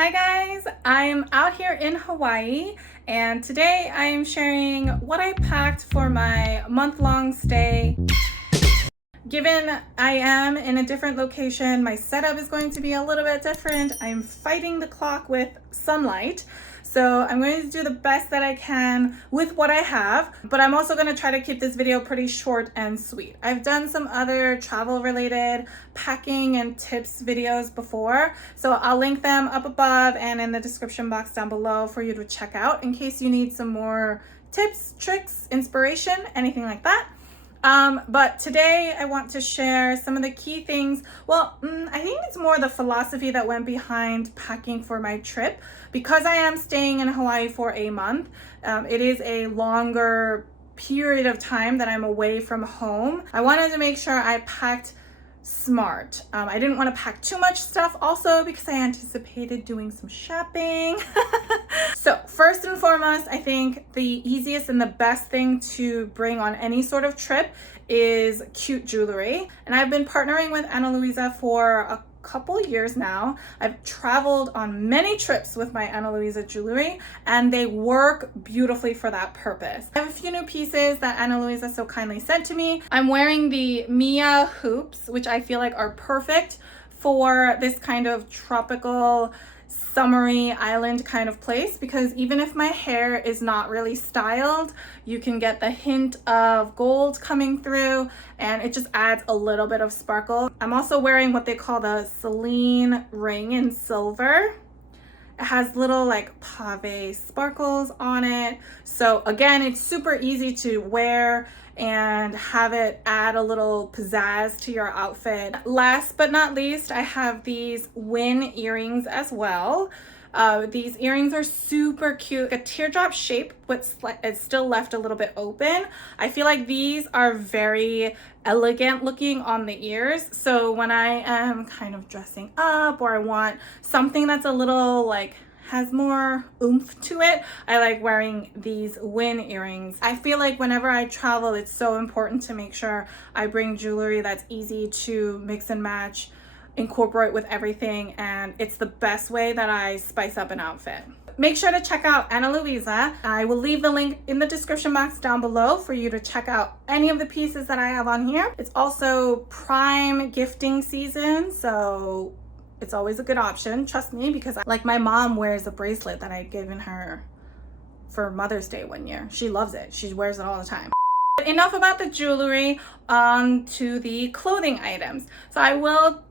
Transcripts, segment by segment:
Hi guys, I'm out here in Hawaii and today I am sharing what I packed for my month-long stay. Given I am in a different location, my setup is going to be a little bit different. I'm fighting the clock with sunlight. So I'm going to do the best that I can with what I have, but I'm also going to try to keep this video pretty short and sweet. I've done some other travel related packing and tips videos before, so I'll link them up above and in the description box down below for you to check out in case you need some more tips, tricks, inspiration, anything like that. But today I want to share some of the key things. Well, I think it's more the philosophy that went behind packing for my trip. Because I am staying in Hawaii for a month, it is a longer period of time that I'm away from home. I wanted to make sure I packed smart. I didn't want to pack too much stuff also because I anticipated doing some shopping. So first and foremost, I think the easiest and the best thing to bring on any sort of trip is cute jewelry. And I've been partnering with Ana Luisa for a couple years now. I've traveled on many trips with my Ana Luisa jewelry and they work beautifully for that purpose. I have a few new pieces that Ana Luisa so kindly sent to me. I'm wearing the Mia hoops, which I feel like are perfect for this kind of tropical summery island kind of place, because even if my hair is not really styled, you can get the hint of gold coming through and it just adds a little bit of sparkle. I'm also wearing what they call the Celine ring in silver. It has little like pave sparkles on it. So again, it's super easy to wear and have it add a little pizzazz to your outfit. Last but not least, I have these Wynn earrings as well. These earrings are super cute, a teardrop shape, but it's still left a little bit open. I feel like these are very elegant looking on the ears. So when I am kind of dressing up or I want something that's a little like has more oomph to it, I like wearing these Wynn earrings. I feel like whenever I travel, it's so important to make sure I bring jewelry that's easy to mix and match, incorporate with everything, and it's the best way that I spice up an outfit. Make sure to check out Ana Luisa. I will leave the link in the description box down below for you to check out any of the pieces that I have on here. It's also prime gifting season, so it's always a good option, trust me, because like my mom wears a bracelet that I'd given her for Mother's Day one year. She loves it. She wears it all the time. But enough about the jewelry, on to the clothing items. So I will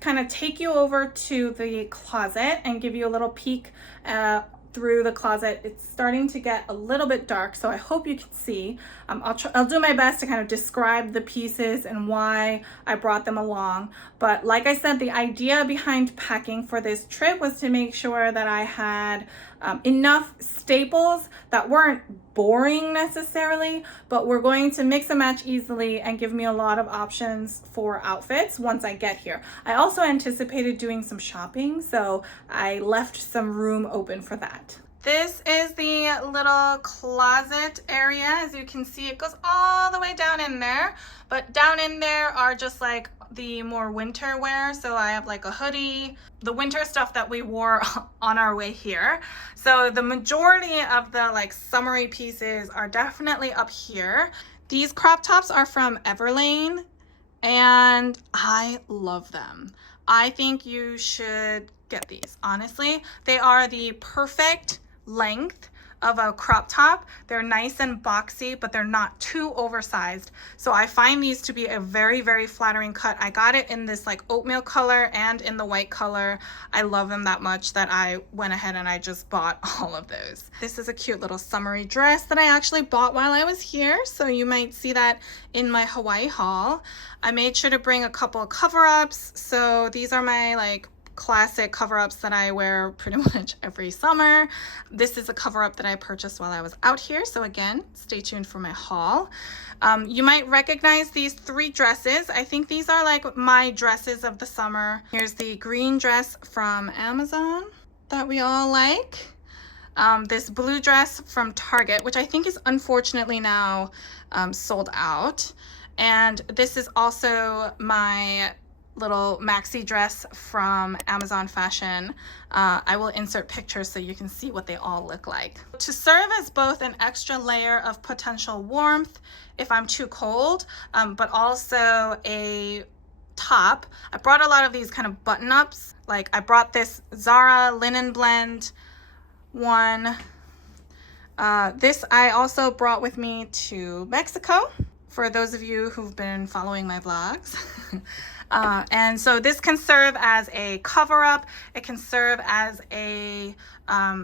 kind of take you over to the closet and give you a little peek through the closet. It's starting to get a little bit dark, so I hope you can see. I'll do my best to kind of describe the pieces and why I brought them along. But like I said, the idea behind packing for this trip was to make sure that I had enough staples that weren't boring necessarily, but were going to mix and match easily and give me a lot of options for outfits once I get here. I also anticipated doing some shopping, so I left some room open for that. This is the little closet area. As you can see, it goes all the way down in there, but down in there are just like the more winter wear. So I have like a hoodie, the winter stuff that we wore on our way here. So the majority of the like summery pieces are definitely up here. These crop tops are from Everlane and I love them. I think you should get these, honestly. They are the perfect length of a crop top. They're nice and boxy, but they're not too oversized. So I find these to be a very, very flattering cut. I got it in this like oatmeal color and in the white color. I love them that much that I went ahead and I just bought all of those. This is a cute little summery dress that I actually bought while I was here. So you might see that in my Hawaii haul. I made sure to bring a couple of cover-ups. So these are my like classic cover-ups that I wear pretty much every summer. This is a cover-up that I purchased while I was out here, so again, stay tuned for my haul. You might recognize these three dresses. I think these are like my dresses of the summer. Here's the green dress from Amazon that we all like. This blue dress from Target, which I think is unfortunately now sold out. And this is also my little maxi dress from Amazon Fashion. I will insert pictures so you can see what they all look like. To serve as both an extra layer of potential warmth if I'm too cold, but also a top. I brought a lot of these kind of button-ups. Like I brought this Zara linen blend one. This I also brought with me to Mexico, for those of you who've been following my vlogs. And so this can serve as a cover-up. It can serve as a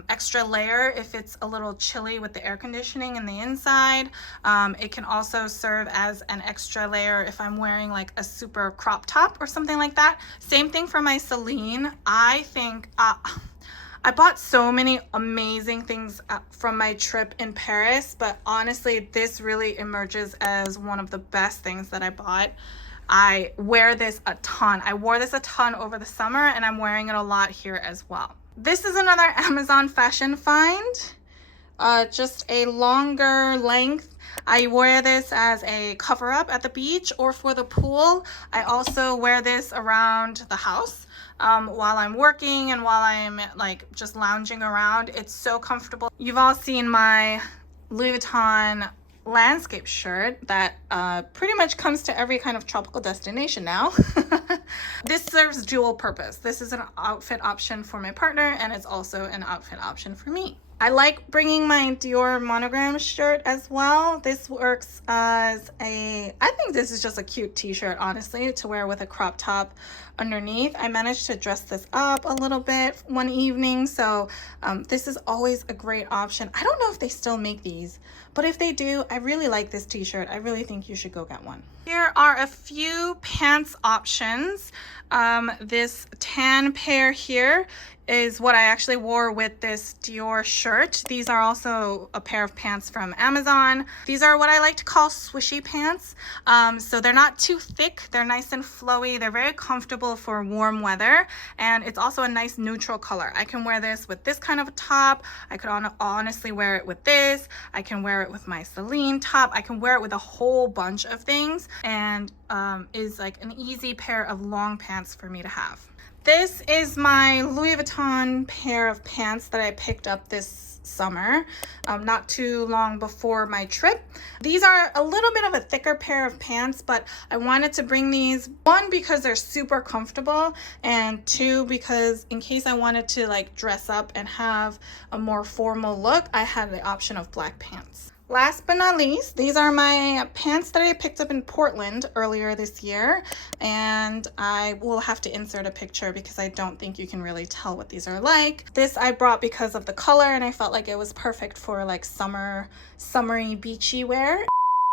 extra layer if it's a little chilly with the air conditioning in the inside. It can also serve as an extra layer if I'm wearing like a super crop top or something like that. Same thing for my Celine. I think I bought so many amazing things from my trip in Paris, but honestly, this really emerges as one of the best things that I bought. I wear this a ton. I wore this a ton over the summer, and I'm wearing it a lot here as well. This is another Amazon fashion find, just a longer length. I wear this as a cover-up at the beach or for the pool. I also wear this around the house. While I'm working and while I'm like just lounging around. It's so comfortable. You've all seen my Louis Vuitton landscape shirt that pretty much comes to every kind of tropical destination now. This serves dual purpose. This is an outfit option for my partner, and it's also an outfit option for me. I like bringing my Dior monogram shirt as well. This works as I think this is just a cute t-shirt, honestly, to wear with a crop top underneath. I managed to dress this up a little bit one evening, so this is always a great option. I don't know if they still make these, but if they do, I really like this t-shirt. I really think you should go get one. Here are a few pants options. This tan pair here is what I actually wore with this Dior shirt. These are also a pair of pants from Amazon. These are what I like to call swishy pants. So they're not too thick, they're nice and flowy, they're very comfortable for warm weather, and it's also a nice neutral color. I can wear this with this kind of a top. I could honestly wear it with this. I can wear it with my Celine top. I can wear it with a whole bunch of things, and is like an easy pair of long pants for me to have. This is my Louis Vuitton pair of pants that I picked up this summer, not too long before my trip. These are a little bit of a thicker pair of pants, but I wanted to bring these, one, because they're super comfortable, and two, because in case I wanted to like dress up and have a more formal look, I had the option of black pants. Last but not least, these are my pants that I picked up in Portland earlier this year, and I will have to insert a picture because I don't think you can really tell what these are like. This I brought because of the color, and I felt like it was perfect for like summery beachy wear.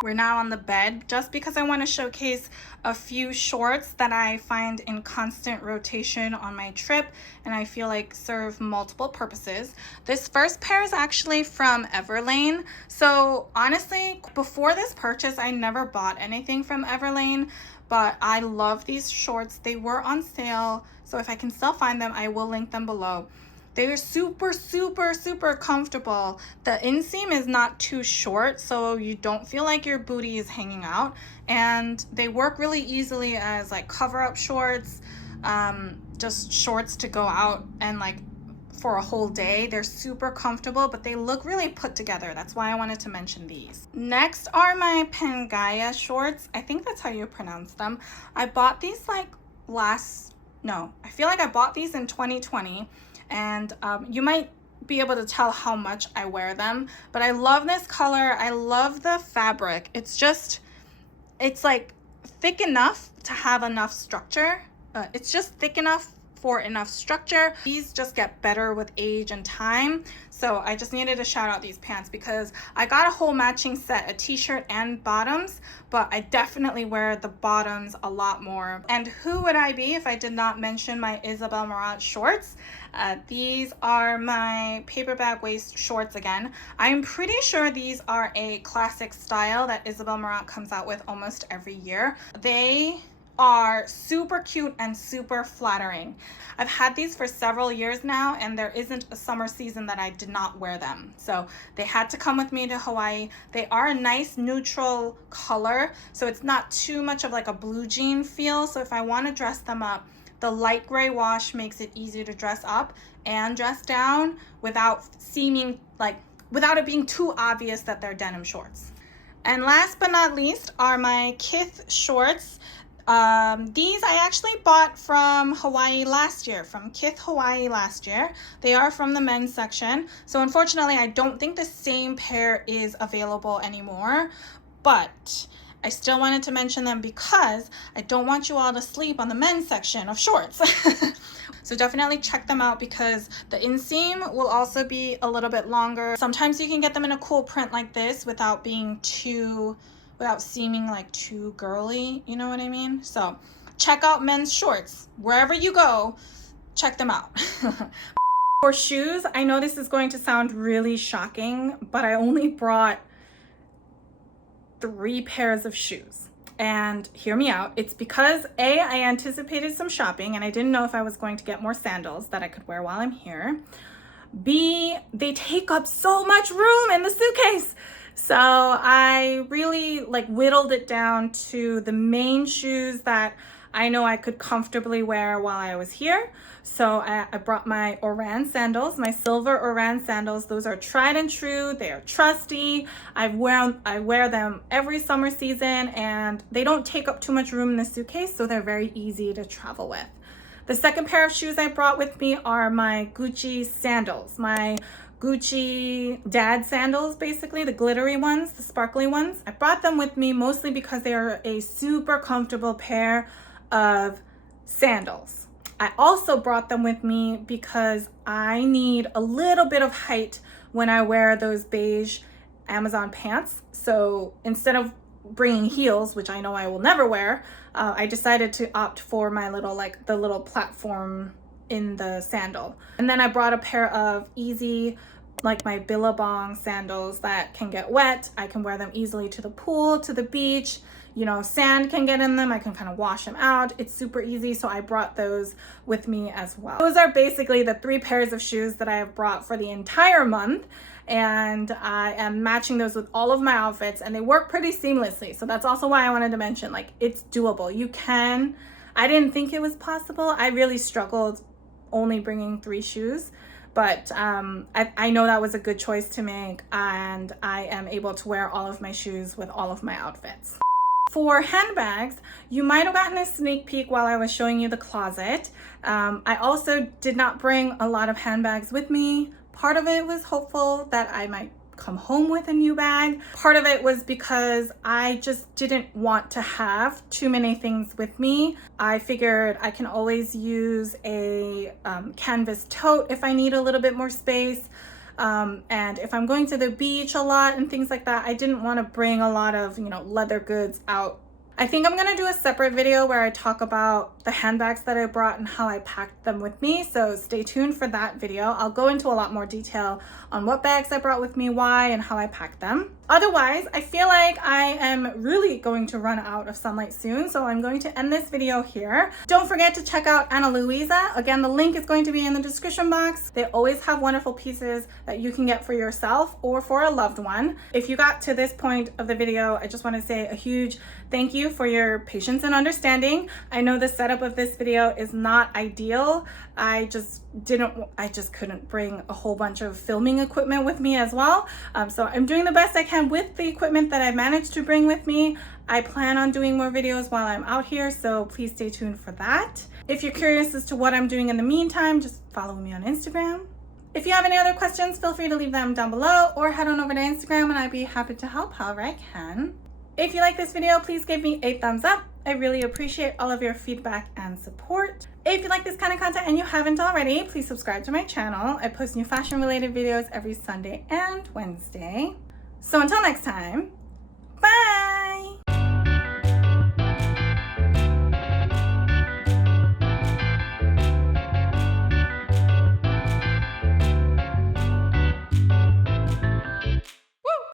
We're now on the bed just because I want to showcase a few shorts that I find in constant rotation on my trip and I feel like serve multiple purposes. This first pair is actually from Everlane. So honestly, before this purchase, I never bought anything from Everlane, but I love these shorts. They were on sale, so if I can still find them, I will link them below. They're super, super, super comfortable. The inseam is not too short, so you don't feel like your booty is hanging out. And they work really easily as like cover-up shorts, just shorts to go out and like for a whole day. They're super comfortable, but they look really put together. That's why I wanted to mention these. Next are my Pangaya shorts. I think that's how you pronounce them. I bought these like I feel like I bought these in 2020. And you might be able to tell how much I wear them, but I love this color. I love the fabric. It's like thick enough to have enough structure. It's just thick enough for enough structure. These just get better with age and time. So I just needed to shout out these pants because I got a whole matching set, a t-shirt and bottoms, but I definitely wear the bottoms a lot more. And who would I be if I did not mention my Isabel Marant shorts? These are my paper bag waist shorts again. I'm pretty sure these are a classic style that Isabel Marant comes out with almost every year. They are super cute and super flattering. I've had these for several years now, and there isn't a summer season that I did not wear them. So they had to come with me to Hawaii. They are a nice neutral color, so it's not too much of like a blue jean feel. So if I want to dress them up, the light gray wash makes it easy to dress up and dress down without it being too obvious that they're denim shorts. And last but not least are my Kith shorts. These I actually bought from Hawaii last year, from Kith Hawaii last year. They are from the men's section. So unfortunately, I don't think the same pair is available anymore, but I still wanted to mention them because I don't want you all to sleep on the men's section of shorts. So definitely check them out because the inseam will also be a little bit longer. Sometimes you can get them in a cool print like this without seeming like too girly, you know what I mean? So check out men's shorts. Wherever you go, check them out. For shoes, I know this is going to sound really shocking, but I only brought 3 pairs of shoes. And hear me out. It's because A, I anticipated some shopping and I didn't know if I was going to get more sandals that I could wear while I'm here. B, they take up so much room in the suitcase. So I really whittled it down to the main shoes that I know I could comfortably wear while I was here. So I brought my Oran sandals, my silver Oran sandals. Those are tried and true. They are trusty. I wear them every summer season and they don't take up too much room in the suitcase, so they're very easy to travel with. The second pair of shoes I brought with me are my Gucci sandals, my Gucci dad sandals, basically the glittery ones, the sparkly ones. I brought them with me mostly because they are a super comfortable pair of sandals. I also brought them with me because I need a little bit of height when I wear those beige Amazon pants. So instead of bringing heels, which I know I will never wear, I decided to opt for my the little platform in the sandal. And then I brought a pair of easy, my Billabong sandals that can get wet. I can wear them easily to the pool, to the beach. You know, sand can get in them. I can kind of wash them out. It's super easy. So I brought those with me as well. Those are basically the 3 pairs of shoes that I have brought for the entire month. And I am matching those with all of my outfits and they work pretty seamlessly. So that's also why I wanted to mention, it's doable. You can. I didn't think it was possible. I really struggled only bringing 3 shoes. But I know that was a good choice to make, and I am able to wear all of my shoes with all of my outfits. For handbags, you might have gotten a sneak peek while I was showing you the closet. I also did not bring a lot of handbags with me. Part of it was hopeful that I might come home with a new bag. Part of it was because I just didn't want to have too many things with me. I figured I can always use a canvas tote if I need a little bit more space. And if I'm going to the beach a lot and things like that, I didn't want to bring a lot of, leather goods out. I think I'm going to do a separate video where I talk about the handbags that I brought and how I packed them with me. So stay tuned for that video. I'll go into a lot more detail on what bags I brought with me, why, and how I packed them. Otherwise, I feel like I am really going to run out of sunlight soon, so I'm going to end this video here. Don't forget to check out Ana Luisa. Again, the link is going to be in the description box. They always have wonderful pieces that you can get for yourself or for a loved one. If you got to this point of the video, I just want to say a huge thank you for your patience and understanding. I know the setup of this video is not ideal. I just couldn't bring a whole bunch of filming equipment with me as well. So I'm doing the best I can with the equipment that I managed to bring with me. I plan on doing more videos while I'm out here, so please stay tuned for that. If you're curious as to what I'm doing in the meantime, just follow me on Instagram. If you have any other questions, feel free to leave them down below or head on over to Instagram and I'd be happy to help however I can. If you like this video, please give me a thumbs up. I really appreciate all of your feedback and support. If you like this kind of content and you haven't already, please subscribe to my channel. I post new fashion related videos every Sunday and Wednesday. So until next time,